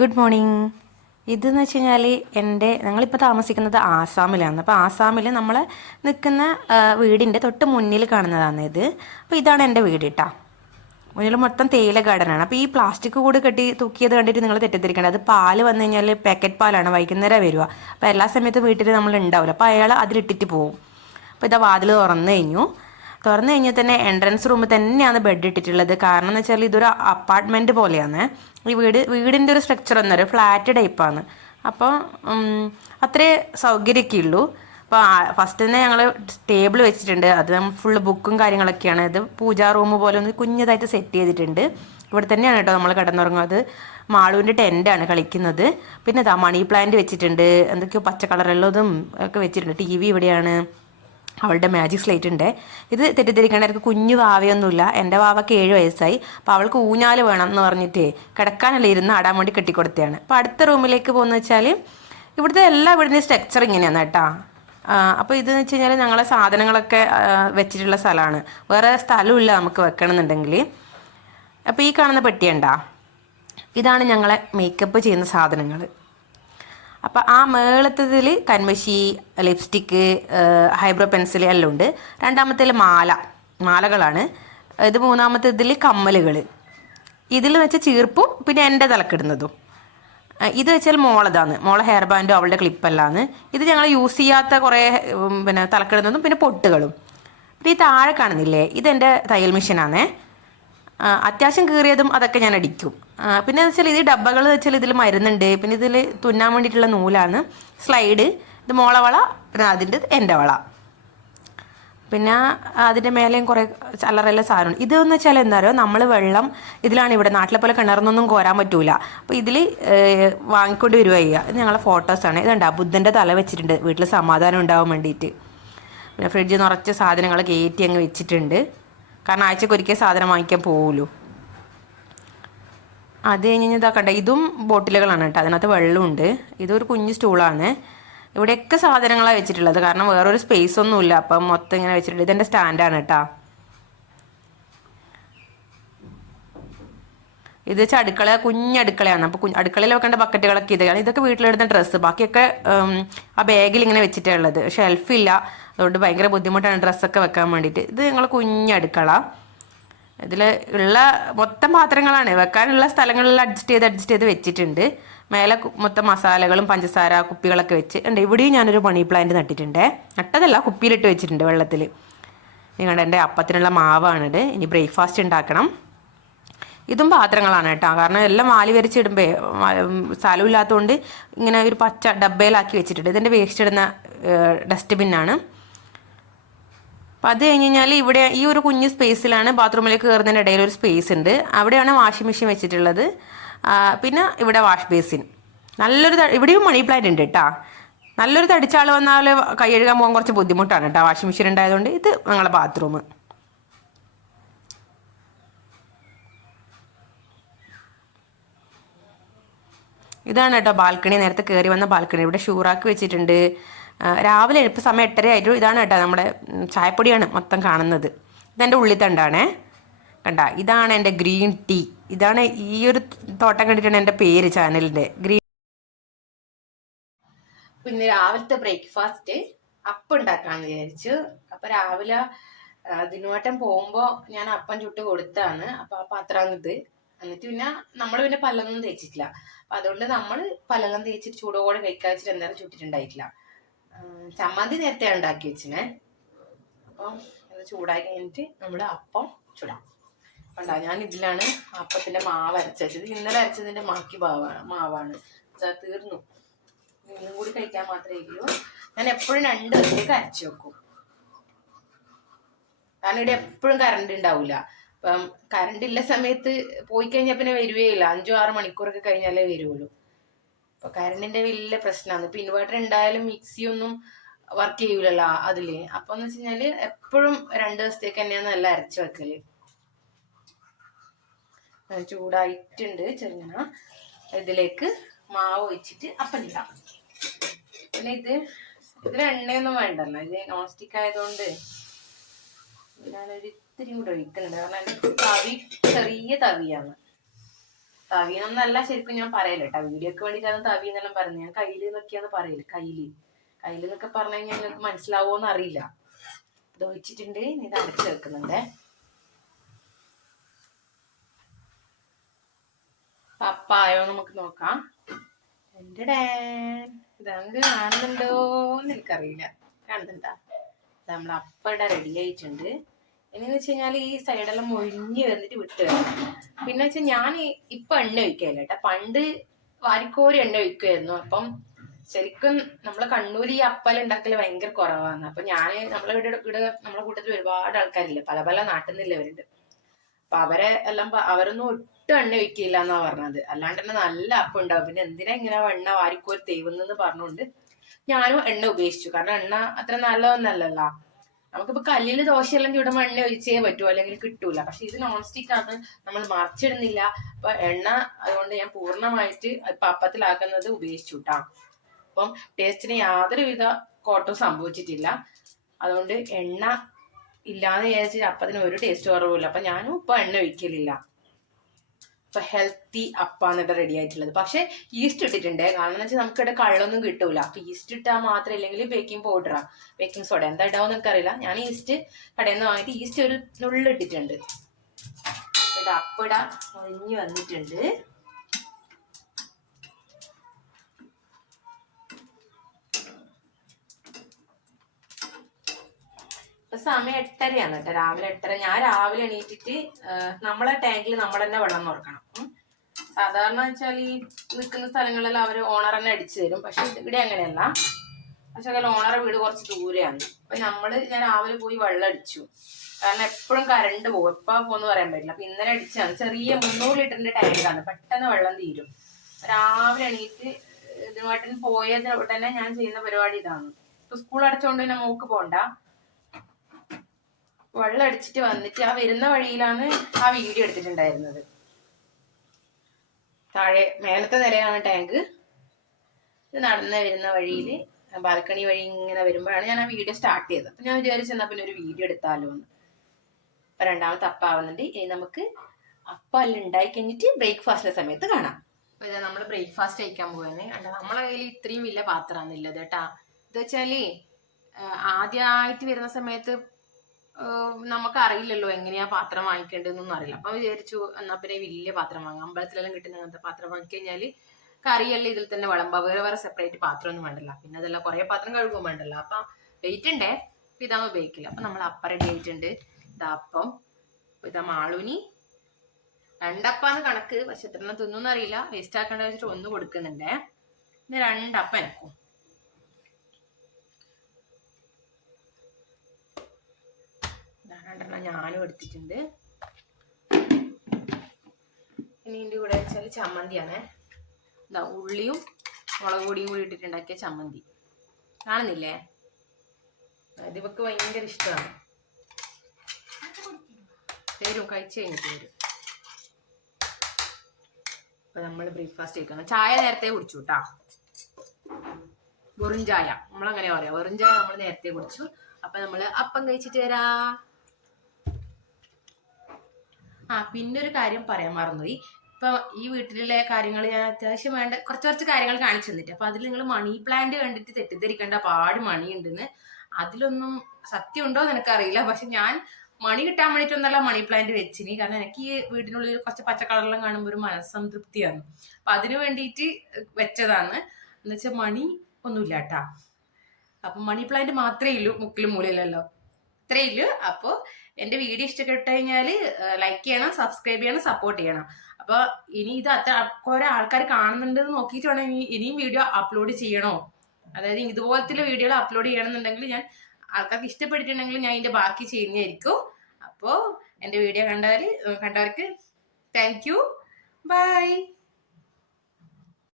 Good morning ഇതെന്ന് വെച്ച് കഴിഞ്ഞാൽ എന്റെ ഞങ്ങളിപ്പോൾ താമസിക്കുന്നത് ആസാമിലാണ്. അപ്പോൾ ആസാമിൽ നമ്മൾ നിൽക്കുന്ന വീടിന്റെ തൊട്ട് മുന്നിൽ കാണുന്നതാണ് ഇത്. അപ്പോൾ ഇതാണ് എന്റെ വീട് കേട്ടോ മുന്നിൽ മൊത്തം തേയില ഗാർഡനാണ്. അപ്പോൾ ഈ പ്ലാസ്റ്റിക് കൂടി കെട്ടി തൂക്കിയത് കണ്ടിട്ട് നിങ്ങൾ തെറ്റിദ്ധരിക്കേണ്ട. അത് പാൽ വന്നു കഴിഞ്ഞാൽ പാക്കറ്റ് പാലാണ് വൈകുന്നേരം വരിക. അപ്പോൾ എല്ലാ സമയത്തും വീട്ടിൽ നമ്മൾ ഉണ്ടാവില്ല അപ്പോൾ അയാൾ അതിലിട്ടിട്ട് പോകും അപ്പോൾ ഇതാ വാതിൽ തുറന്നു കഴിഞ്ഞു. തുറന്നു കഴിഞ്ഞാൽ തന്നെ എൻട്രൻസ് റൂമിൽ തന്നെയാണ് ബെഡ് ഇട്ടിട്ടുള്ളത്. കാരണം എന്ന് വെച്ചാൽ ഇതൊരു അപ്പാർട്ട്മെന്റ് പോലെയാണ്. ഈ വീട് വീടിന്റെ ഒരു സ്ട്രക്ചർ ഒന്നും ഒരു ഫ്ലാറ്റ് ടൈപ്പാണ് അപ്പോൾ അത്രേ സൗകര്യമൊക്കെ ഉള്ളൂ. അപ്പോൾ ഫസ്റ്റ് തന്നെ ഞങ്ങൾ ടേബിൾ വെച്ചിട്ടുണ്ട്. അത് ഫുള്ള് ബുക്കും കാര്യങ്ങളൊക്കെയാണ്. ഇത് പൂജാ റൂം പോലെ ഒന്ന് കുഞ്ഞതായിട്ട് സെറ്റ് ചെയ്തിട്ടുണ്ട്. ഇവിടെ തന്നെയാണ് കേട്ടോ നമ്മൾ കിടന്നുറങ്ങുന്നത്. മാളുവിന്റെ ടെന്റാണ് കളിക്കുന്നത്. പിന്നെ ഇതാ മണി പ്ലാന്റ് വെച്ചിട്ടുണ്ട്. എന്തൊക്കെയോ പച്ച കളറുള്ളതും ഒക്കെ വെച്ചിട്ടുണ്ട്. ടി വി ഇവിടെയാണ്. അവളുടെ മാജിക് സ്ലേറ്റ് ഉണ്ട്. ഇത് തെറ്റിദ്ധരിക്കേണ്ട കുഞ്ഞു വാവയൊന്നുമില്ല. എന്റെ വാവക്ക് ഏഴ് വയസ്സായി. അപ്പോൾ അവൾക്ക് ഊഞ്ഞാൽ വേണം എന്ന് പറഞ്ഞിട്ട് കിടക്കാനല്ല ഇരുന്ന് ആടാൻ വേണ്ടി കെട്ടിക്കൊടുത്തതാണ്. അപ്പോൾ അടുത്ത റൂമിലേക്ക് പോകുന്ന വെച്ചാൽ ഇവിടുത്തെ എല്ലാ ഇവിടുന്ന് സ്ട്രക്ചർ ഇങ്ങനെയാണ് കേട്ടോ. അപ്പോൾ ഇതെന്ന് വെച്ച് കഴിഞ്ഞാൽ ഞങ്ങളെ സാധനങ്ങളൊക്കെ വെച്ചിട്ടുള്ള സ്ഥലമാണ്. വേറെ സ്ഥലമില്ല നമുക്ക് വെക്കണമെന്നുണ്ടെങ്കിൽ. അപ്പോൾ ഈ കാണുന്ന പെട്ടിയുണ്ടാ ഇതാണ് ഞങ്ങളെ മേക്കപ്പ് ചെയ്യുന്ന സാധനങ്ങൾ. അപ്പോൾ ആ മേളത്തതിൽ കൺമഷി ലിപ്സ്റ്റിക്ക് ഹൈബ്രോ പെൻസിൽ എല്ലാം ഉണ്ട്. രണ്ടാമത്തേൽ മാല മാലകളാണ്. ഇത് മൂന്നാമത്തേതിൽ കമ്മലുകൾ ഇതിൽ വെച്ച ചീർപ്പും പിന്നെ എന്റെ തലക്കിടുന്നതും. ഇത് വെച്ചാൽ മോളതാണ്. മോളെ ഹെയർ ബാൻഡും അവളുടെ ക്ലിപ്പെല്ലാന്ന് ഇത് ഞങ്ങൾ യൂസ് ചെയ്യാത്ത കുറേ പിന്നെ തലക്കിടുന്നതും പിന്നെ പൊട്ടുകളും. പിന്നെ ഈ താഴെ കാണുന്നില്ലേ? ഇതെന്റെ തയ്യൽ മെഷീനാണേ അത്യാവശ്യം കീറിയതും അതൊക്കെ ഞാൻ അടിക്കും. പിന്നെ വെച്ചാൽ ഇത് ഡബ്ബകൾ വെച്ചാൽ ഇതിൽ മരുന്നുണ്ട്. പിന്നെ ഇതിൽ തുന്നാൻ വേണ്ടിയിട്ടുള്ള നൂലാണ്. സ്ലൈഡ് ഇത് മോളവള പിന്നെ അതിന്റെ എന്റെ വള. പിന്നെ അതിന്റെ മേലെയും കുറേ ചല്ലറല്ല സാധനം ഇതെന്ന് വെച്ചാൽ എന്താ പറയുക നമ്മൾ വെള്ളം ഇതിലാണ് ഇവിടെ നാട്ടിലെ പോലെ കിണറിനൊന്നും കോരാൻ പറ്റൂല. അപ്പോൾ ഇതിൽ വാങ്ങിക്കൊണ്ട് വരിക ഇത് ഞങ്ങളെ ഫോട്ടോസാണ് ഇതുണ്ട് ബുദ്ധന്റെ തല വെച്ചിട്ടുണ്ട്. വീട്ടിൽ സമാധാനം ഉണ്ടാവാൻ വേണ്ടിയിട്ട്. പിന്നെ ഫ്രിഡ്ജ് നിറച്ച് സാധനങ്ങൾ കയറ്റി അങ്ങ് വെച്ചിട്ടുണ്ട്. കാരണം ആഴ്ചക്ക് ഒരിക്കൽ സാധനം വാങ്ങിക്കാൻ പോകുമല്ലോ അത് കഴിഞ്ഞ് ഇതാ കണ്ട ഇതും ബോട്ടിലുകളാണ് കേട്ടോ. അതിനകത്ത് വെള്ളമുണ്ട്. ഇതൊരു കുഞ്ഞു സ്റ്റൂളാണ്. ഇവിടെയൊക്കെ സാധനങ്ങളാണ് വെച്ചിട്ടുള്ളത്. കാരണം വേറൊരു സ്പേസ് ഒന്നുമില്ല അപ്പം മൊത്തം ഇങ്ങനെ വെച്ചിട്ടുണ്ട്. ഇതെന്റെ സ്റ്റാൻഡാണ് കേട്ടോ. ഇത് വെച്ചാൽ അടുക്കള കുഞ്ഞടുക്കളയാണ് അപ്പോൾ കുഞ്ഞ് അടുക്കളയിൽ വെക്കേണ്ട ബക്കറ്റുകളൊക്കെ ഇതാണ് ഇതൊക്കെ വീട്ടിലെടുത്ത ഡ്രസ്സ് ബാക്കിയൊക്കെ ആ ബാഗിൽ ഇങ്ങനെ വെച്ചിട്ടാണ് ഉള്ളത്. ഷെൽഫില്ല അതുകൊണ്ട് ഭയങ്കര ബുദ്ധിമുട്ടാണ് ഡ്രസ്സൊക്കെ വെക്കാൻ വേണ്ടിയിട്ട്. ഇത് ഞങ്ങൾ കുഞ്ഞടുക്കള ഇതിൽ ഉള്ള മൊത്തം പാത്രങ്ങളാണ്. വെക്കാനുള്ള സ്ഥലങ്ങളിൽ അഡ്ജസ്റ്റ് ചെയ്ത് അഡ്ജസ്റ്റ് ചെയ്ത് വെച്ചിട്ടുണ്ട്. മേലെ മൊത്തം മസാലകളും പഞ്ചസാര കുപ്പികളൊക്കെ വെച്ച്. ഉണ്ട് ഇവിടെയും ഞാനൊരു മണി പ്ലാന്റ് നട്ടിട്ടുണ്ട്. നട്ടതല്ല കുപ്പിയിലിട്ട് വെച്ചിട്ടുണ്ട് വെള്ളത്തിൽ നിങ്ങളുടെ എന്റെ അപ്പത്തിനുള്ള മാവാണിത്. ഇനി ബ്രേക്ക്ഫാസ്റ്റ് ഉണ്ടാക്കണം. ഇതും പാത്രങ്ങളാണ് കേട്ടോ. കാരണം എല്ലാം മാലി വരച്ചിടുമ്പേ സ്ഥലമില്ലാത്തതുകൊണ്ട് ഇങ്ങനെ ഒരു പച്ച ഡബ്ബയിലാക്കി വെച്ചിട്ടുണ്ട്. ഇതിന്റെ വേസ്റ്റ് ഇടുന്ന ഡസ്റ്റ്ബിന്നാണ് അപ്പം അത് കഴിഞ്ഞ് കഴിഞ്ഞാൽ ഇവിടെ ഈ ഒരു കുഞ്ഞു സ്പേസിലാണ് ബാത്റൂമിലേക്ക് കയറുന്നതിന് ഇടയിൽ ഒരു സ്പേസ് ഉണ്ട്. അവിടെയാണ് വാഷിംഗ് മെഷീൻ വെച്ചിട്ടുള്ളത്. പിന്നെ ഇവിടെ വാഷ് ബേസിൻ നല്ലൊരു ഇവിടെയും മണി പ്ലാന്റ് ഉണ്ട് കേട്ടോ നല്ലൊരു തടിച്ചാൾ വന്നാൽ കൈ കഴുകാൻ പോകാൻ കുറച്ച് ബുദ്ധിമുട്ടാണ് കേട്ടോ വാഷിംഗ് മെഷീൻ ഉണ്ടായതുകൊണ്ട് ഇത് ഞങ്ങളുടെ ബാത്റൂം ഇതാണ് കേട്ടോ ബാൽക്കണി നേരത്തെ കയറി വന്ന ബാൽക്കണി ഇവിടെ ഷൂറാക്കി വെച്ചിട്ടുണ്ട്. രാവിലെ എഴുപ്പ് സമയം എട്ടര ആയിട്ടു ഇതാണ് കേട്ടോ നമ്മുടെ ചായപ്പൊടിയാണ് മൊത്തം കാണുന്നത്. ഇതെന്റെ ഉള്ളിത്തണ്ടാണേ. കണ്ട ഇതാണ് എന്റെ ഗ്രീൻ ടീ. ഇതാണ് ഈ ഒരു തോട്ടം കണ്ടിട്ടാണ് എന്റെ പേര് ചാനലിന്റെ ഗ്രീൻ പിന്നെ രാവിലത്തെ ബ്രേക്ക്ഫാസ്റ്റ് അപ്പം ഉണ്ടാക്കാന്ന് വിചാരിച്ചു. അപ്പം രാവിലെ ദിനുവട്ടം പോകുമ്പോൾ ഞാൻ അപ്പം ചുട്ട് കൊടുത്താണ്. അപ്പം ആ പാത്രമാണ് ഇത് എന്നിട്ട് പിന്നെ നമ്മൾ പിന്നെ പല്ലൊന്നും തേച്ചിട്ടില്ല. അപ്പം അതുകൊണ്ട് നമ്മൾ പല്ലൊന്നും തേച്ചിട്ട് ചൂടോടെ കഴിക്കാൻ വെച്ചിട്ട് എന്തായാലും ചുട്ടിട്ടുണ്ടായിട്ടില്ല. ചമ്മന്തി നേരത്തെ ഉണ്ടാക്കി വെച്ചിനെ. അപ്പം അത് ചൂടാക്കി കഴിഞ്ഞിട്ട് നമ്മൾ അപ്പം ചുടാം. കണ്ടാ ഞാൻ ഇതിലാണ് അപ്പത്തിന്റെ മാവ് അരച്ച് വെച്ചത്. ഇന്നലെ അരച്ചതിന്റെ മാക്കി മാവാണ്. മാവാണ് തീർന്നു. ഇന്നും കൂടി കഴിക്കാൻ മാത്രമേ ഇല്ലൂ ഞാൻ എപ്പോഴും രണ്ട് ദിവസത്തേക്ക് അരച്ചു വെക്കും. കാരണം ഇവിടെ എപ്പോഴും കറണ്ട് ഉണ്ടാവില്ല അപ്പം കറണ്ട് ഇല്ല സമയത്ത് പോയി കഴിഞ്ഞാൽ പിന്നെ വരുവേ ഇല്ല അഞ്ചോ ആറ് മണിക്കൂറൊക്കെ കഴിഞ്ഞാലേ വരുള്ളൂ അപ്പൊ കറണ്ടിന്റെ വലിയ പ്രശ്നമാണ് ഇപ്പൊ ഇൻവേർട്ടർ ഉണ്ടായാലും മിക്സി ഒന്നും വർക്ക് ചെയ്യൂലല്ലോ അതിൽ. അപ്പൊ എന്ന് വെച്ച് കഴിഞ്ഞാൽ എപ്പോഴും രണ്ടു ദിവസത്തേക്ക് തന്നെയാണ് നല്ല അരച്ചു വെക്കൽ. ചൂടായിട്ടുണ്ട് ചെറുങ്ങനെ. ഇതിലേക്ക് മാവ് ഒഴിച്ചിട്ട് അപ്പം പിന്നെ ഇത് ഇതിൽ എണ്ണയൊന്നും വേണ്ടല്ലോ. ഇത് നോൺ സ്റ്റിക്ക് ആയതുകൊണ്ട് ഞാനൊരു ഇത്തിരി കൂടെ ഒഴിക്കുന്നുണ്ട് കാരണം എന്റെ തവി ചെറിയ തവിയാണ്. തവിന്നല്ല ശരിക്കും ഞാൻ പറയല കേട്ടോ വീഡിയോക്ക് വേണ്ടിയിട്ടാണ് തവി എന്നെല്ലാം പറഞ്ഞത് ഞാൻ കയ്യിൽ നിന്നൊക്കെയാണ് പറയൽ കയ്യിൽ. കയ്യിൽ എന്നൊക്കെ പറഞ്ഞു കഴിഞ്ഞാൽ നിങ്ങൾക്ക് മനസ്സിലാവോന്ന് അറിയില്ല. ഇത് ഇനി ഇത് അടച്ചു വെക്കുന്നുണ്ട്. പപ്പായോ നമുക്ക് നോക്കാം. എന്റെ ഡാൻ ഇതങ്ങ് കാണുന്നുണ്ടോന്ന് എനിക്കറിയില്ല. കാണുന്നുണ്ടാ? നമ്മൾ അപ്പടെ റെഡി ആയിട്ടുണ്ട്. ഇനിന്ന് വെച്ച് കഴിഞ്ഞാൽ ഈ സൈഡെല്ലാം മൊഴിഞ്ഞ് വന്നിട്ട് വിട്ടു വരും പിന്നെ വെച്ചാൽ ഞാൻ ഇപ്പൊ എണ്ണ ഒഴിക്കുകയല്ല കേട്ടോ. പണ്ട് വാരിക്കോരി എണ്ണ ഒഴിക്കുമായിരുന്നു അപ്പം ശരിക്കും നമ്മളെ കണ്ണൂർ ഈ അപ്പൽ ഉണ്ടാക്കൽ ഭയങ്കര കുറവാണ്. അപ്പൊ ഞാൻ നമ്മളെ ഇവിടെ ഇവിടെ നമ്മളെ കൂട്ടത്തിൽ ഒരുപാട് ആൾക്കാരില്ലേ. പല പല നാട്ടിൽ നിന്നുള്ളവരുണ്ട് അപ്പൊ അവരെ എല്ലാം അവരൊന്നും ഒട്ടും എണ്ണ ഒഴിക്കില്ല എന്നാ പറഞ്ഞത്. അല്ലാണ്ട് തന്നെ നല്ല അപ്പം ഉണ്ടാവും. പിന്നെ എന്തിനാ ഇങ്ങനെ എണ്ണ വാരിക്കോരി തേവുന്നെന്ന് പറഞ്ഞുകൊണ്ട് ഞാനും എണ്ണ ഉപേക്ഷിച്ചു. കാരണം എണ്ണ അത്ര നല്ലതൊന്നല്ലല്ലോ. നമുക്കിപ്പോ കല്ലിൽ ദോശയെല്ലാം ചൂടുമ്പോൾ എണ്ണ ഒഴിച്ചേ പറ്റൂ അല്ലെങ്കിൽ കിട്ടൂല. പക്ഷെ ഇത് നോൺ സ്റ്റിക്ക് ആണ് നമ്മൾ മറിച്ചിടുന്നില്ല. അപ്പൊ എണ്ണ അതുകൊണ്ട് ഞാൻ പൂർണമായിട്ട് പപ്പത്തിലാക്കുന്നത് ഉപയോഗിച്ചു കേട്ടാ അപ്പം ടേസ്റ്റിന് യാതൊരുവിധ കോട്ടവും സംഭവിച്ചിട്ടില്ല. അതുകൊണ്ട് എണ്ണ ഇല്ലാന്ന് വിചാരിച്ചിട്ട് അപ്പത്തിന് ഒരു ടേസ്റ്റ് കുറവില്ല അപ്പൊ ഞാനും ഇപ്പൊ എണ്ണ ഒഴിക്കലില്ല. ഇപ്പൊ ഹെൽത്തി അപ്പാണ് ഇവിടെ റെഡി ആയിട്ടുള്ളത്. പക്ഷെ ഈസ്റ്റ് ഇട്ടിട്ടുണ്ട്. കാരണം എന്ന് വെച്ചാൽ നമുക്കിവിടെ കള്ളൊന്നും കിട്ടൂല. അപ്പൊ ഈസ്റ്റ് ഇട്ടാൽ മാത്രം ഇല്ലെങ്കിൽ ബേക്കിംഗ് പൗഡറാ ബേക്കിംഗ് സോഡ എന്താ ഇടാവെന്ന് എനിക്കറിയില്ല. ഞാൻ ഈസ്റ്റ് കടയിൽ നിന്ന് വാങ്ങിയിട്ട് ഈസ്റ്റ് ഒരു നുള്ളിൽ ഇട്ടിട്ടുണ്ട്. അപ്പിട ഒഴിഞ്ഞു വന്നിട്ടുണ്ട്. ഇപ്പൊ സമയം എട്ടരയാണ് കേട്ടോ. രാവിലെ എട്ടര. ഞാൻ രാവിലെ എണീറ്റിട്ട് നമ്മളെ ടാങ്കിൽ നമ്മൾ തന്നെ വെള്ളം തുറക്കണം ഉം. സാധാരണ വെച്ചാൽ ഈ നിൽക്കുന്ന സ്ഥലങ്ങളെല്ലാം അവർ ഓണർ തന്നെ അടിച്ചു തരും. പക്ഷെ ഇവിടെ അങ്ങനെയല്ല. പക്ഷെ ഓണറെ വീട് കുറച്ച് ദൂരെയാണ്. അപ്പൊ നമ്മൾ ഞാൻ രാവിലെ പോയി വെള്ളം അടിച്ചു. കാരണം എപ്പോഴും കറണ്ട് പോകും. എപ്പോ പോകുന്ന പറയാൻ പറ്റില്ല. അപ്പൊ ഇന്നലെ അടിച്ചാണ് ചെറിയ മുന്നൂറ് ലിറ്ററിന്റെ ടാങ്കാണ് പെട്ടെന്ന് വെള്ളം തീരും. രാവിലെ എണീറ്റ് ഇതുമായിട്ട് പോയത് തന്നെ ഞാൻ ചെയ്യുന്ന പരിപാടി ഇതാണ്. ഇപ്പൊ സ്കൂൾ അടച്ചുകൊണ്ട് തന്നെ മോക്ക് പോണ്ട. വെള്ളം അടിച്ചിട്ട് വന്നിട്ട് ആ വരുന്ന വഴിയിലാണ് ആ വീഡിയോ എടുത്തിട്ടുണ്ടായിരുന്നത്. താഴെ മേലത്തെ നിലയാണ് ടാങ്ക്. ഇത് നടന്ന് വരുന്ന വഴിയിൽ ബാൽക്കണി വഴി ഇങ്ങനെ വരുമ്പോഴാണ് ഞാൻ ആ വീഡിയോ സ്റ്റാർട്ട് ചെയ്തത്. അപ്പം ഞാൻ വിചാരിച്ചു എന്നാ പിന്നെ ഒരു വീഡിയോ എടുത്താലോ എന്ന്. അപ്പൊ രണ്ടാമത്തെ അപ്പാവുന്നുണ്ട് ഇനി നമുക്ക് അപ്പം എല്ലാം ഉണ്ടായി കഴിഞ്ഞിട്ട് ബ്രേക്ക്ഫാസ്റ്റിന്റെ സമയത്ത് കാണാം. അപ്പൊ ഇതാ നമ്മൾ ബ്രേക്ക്ഫാസ്റ്റ് കഴിക്കാൻ പോവാണ്. കണ്ടോ നമ്മളെ കയ്യിൽ ഇത്രയും വലിയ പാത്രമാണെന്നില്ലത് കേട്ടാ. ഇത് വെച്ചാൽ ആദ്യമായിട്ട് വരുന്ന സമയത്ത് നമുക്ക് അറിയില്ലല്ലോ എങ്ങനെയാ പാത്രം വാങ്ങിക്കേണ്ടതെന്നൊന്നും അറിയില്ല. അപ്പൊ വിചാരിച്ചു എന്നാ പിന്നെ വലിയ പാത്രം വാങ്ങാം. അമ്പലത്തിലെല്ലാം കിട്ടുന്ന അങ്ങനത്തെ പാത്രം വാങ്ങിക്കഴിഞ്ഞാൽ കറിയല്ല ഇതിൽ തന്നെ വിളമ്പാ. വേറെ വേറെ സെപ്പറേറ്റ് പാത്രമൊന്നും വേണ്ടല്ല. പിന്നെ അതല്ല കുറെ പാത്രം കഴുകുമ്പോൾ വേണ്ടല്ല. അപ്പൊ വെയിറ്റ് ഉണ്ടേ? അപ്പൊ ഇതാകുമ്പോൾ ഉപയോഗിക്കില്ല. അപ്പൊ നമ്മൾ അപ്പം റെഡി ആയിട്ടുണ്ട് ഇതാ അപ്പം ഇതാ മാളൂനി. രണ്ടപ്പാന്ന് കണക്ക്. പക്ഷെ എത്ര തിന്നു അറിയില്ല വേസ്റ്റ് ആക്കേണ്ട വെച്ചിട്ട് ഒന്ന് കൊടുക്കുന്നുണ്ടേ. പിന്നെ രണ്ടപ്പം എനക്കും ഇതാ രണ്ടെണ്ണം ഞാനും എടുത്തിട്ടുണ്ട്. ഇനി ഇതിന്റെ കൂടെ വെച്ചാൽ ചമ്മന്തിയാണ്. എന്താ ഉള്ളിയും മുളക് പൊടിയും കൂടി ഇട്ടിട്ടുണ്ടാക്കിയ ചമ്മന്തി. കാണുന്നില്ലേ? അത് ഇവക്ക് ഭയങ്കര ഇഷ്ടമാണ്. തരും കഴിച്ചു കഴിഞ്ഞിട്ട് തരും. അപ്പൊ നമ്മൾ ബ്രേക്ക്ഫാസ്റ്റ് കഴിക്കണം. ചായ നേരത്തെ കുടിച്ചു കേട്ടാ വെറും ചായ. നമ്മളങ്ങനെ പറയാം. വെറും ചായ നമ്മൾ നേരത്തെ കുടിച്ചു. അപ്പൊ നമ്മൾ അപ്പം കഴിച്ചിട്ട് വരാ. ആ പിന്നെ ഒരു കാര്യം പറയാൻ മറന്നുപോയി. ഇപ്പൊ ഈ വീട്ടിലെ കാര്യങ്ങൾ ഞാൻ അത്യാവശ്യം വേണ്ട കുറച്ച് കുറച്ച് കാര്യങ്ങൾ കാണിച്ചു തന്നിട്ട്. അപ്പൊ അതിൽ നിങ്ങൾ മണി പ്ലാന്റ് കണ്ടിട്ട് തെറ്റിദ്ധരിക്കേണ്ട പാട് മണി ഉണ്ടെന്ന്. അതിലൊന്നും സത്യം ഉണ്ടോ എന്ന് എനിക്കറിയില്ല. പക്ഷെ ഞാൻ മണി കിട്ടാൻ വേണ്ടിയിട്ടൊന്നല്ല മണി പ്ലാന്റ് വെച്ചിനി. കാരണം എനിക്ക് ഈ വീടിനുള്ളിൽ കുറച്ച് പച്ചക്കളറെല്ലാം കാണുമ്പോൾ ഒരു മനസ്സംതൃപ്തിയാണ്. അപ്പൊ അതിനു വേണ്ടിയിട്ട് വെച്ചതാണ്. എന്നുവെച്ചാൽ മണി ഒന്നുമില്ല കേട്ടാ. അപ്പൊ മണി പ്ലാന്റ് മാത്രമേ ഉള്ളൂ മുക്കിലും മൂലയിലല്ലോ. ഇത്രയേ ഉള്ളൂ. അപ്പോൾ എന്റെ വീഡിയോ ഇഷ്ടപ്പെട്ട് കഴിഞ്ഞാൽ ലൈക്ക് ചെയ്യണം സബ്സ്ക്രൈബ് ചെയ്യണം സപ്പോർട്ട് ചെയ്യണം. അപ്പോൾ ഇനി ഇത് അത്ര കുറെ ആൾക്കാർ കാണുന്നുണ്ടെന്ന് നോക്കിയിട്ട് വേണം ഇനി ഇനിയും വീഡിയോ അപ്ലോഡ് ചെയ്യണോ? അതായത് ഇതുപോലത്തെ വീഡിയോകൾ അപ്ലോഡ് ചെയ്യണമെന്നുണ്ടെങ്കിൽ ഞാൻ ആൾക്കാർക്ക് ഇഷ്ടപ്പെട്ടിട്ടുണ്ടെങ്കിൽ ഞാൻ ഇതിന്റെ ബാക്കി ചെയ്യുന്നതായിരിക്കും. അപ്പോൾ എന്റെ വീഡിയോ കണ്ടാൽ കണ്ടവർക്ക് താങ്ക് യു ബൈ